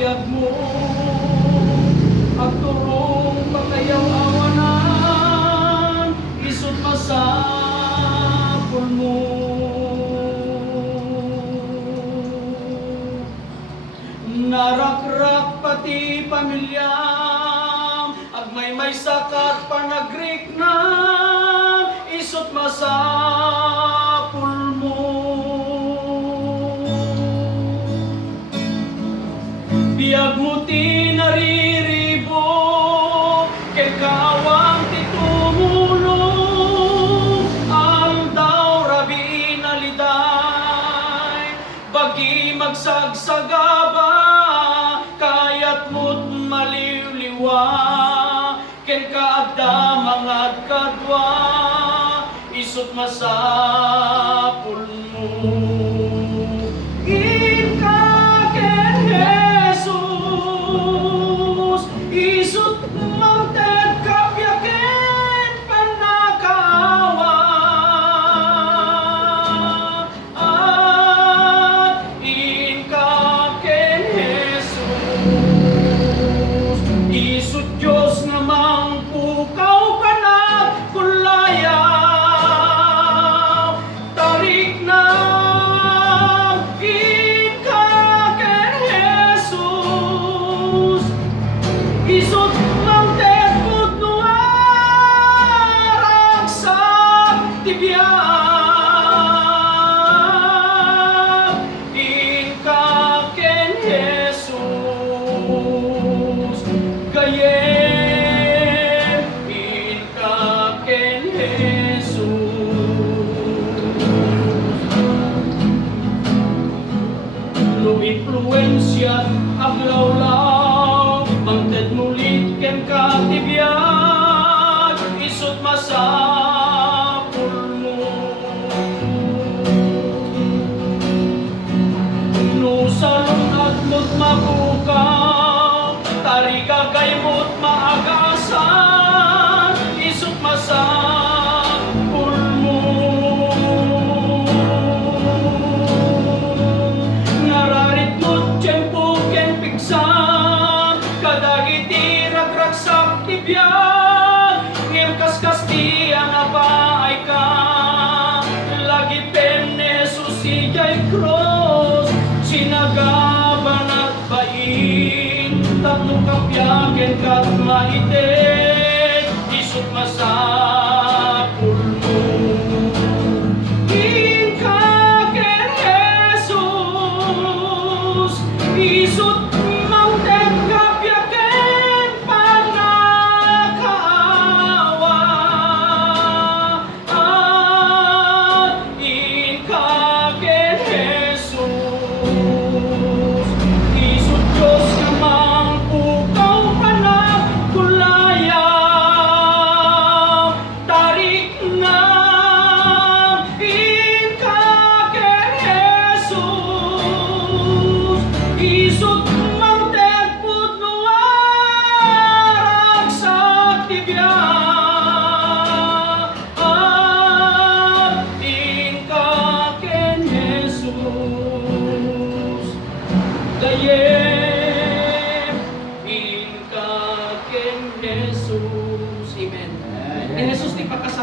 biyag mo at turong pakayaw awanan isut masapul mo. Narakrak pati pamilya agmay sakat panagrik na isut masapul mo. Biyag mo ti nariribo ken kaawang ti tumulong aldaw rabi naliday bagi magsagsagaba kayat mo't maliwliwa ken kaadda mangad kadwa isut masapul mo. Ika ken Jesus isut mangted kapyaken panakawa at ika ken Jesus isut Diyos nga mangpukaw panagkulaya tarik na ika ken Jesus isut mangted pudno aragsak tibiyag ika ken Jesus gayem ika ken Jesus lo influensya aglawlaw mangted mulit ken katibiyag isut masapul mo. No salong adlot mabukaw tarigagay mo't maagasan isut masapul mo. Nararit mo't tiyempo ken piksa kadagiti ragraksak tibiyag ngem kaskas ti anapaay ka lagi pen ni Jesus sijay cross sinagaban at bain tapno kapyaken kat maited isut masapul mo. Ika ken Jesus isut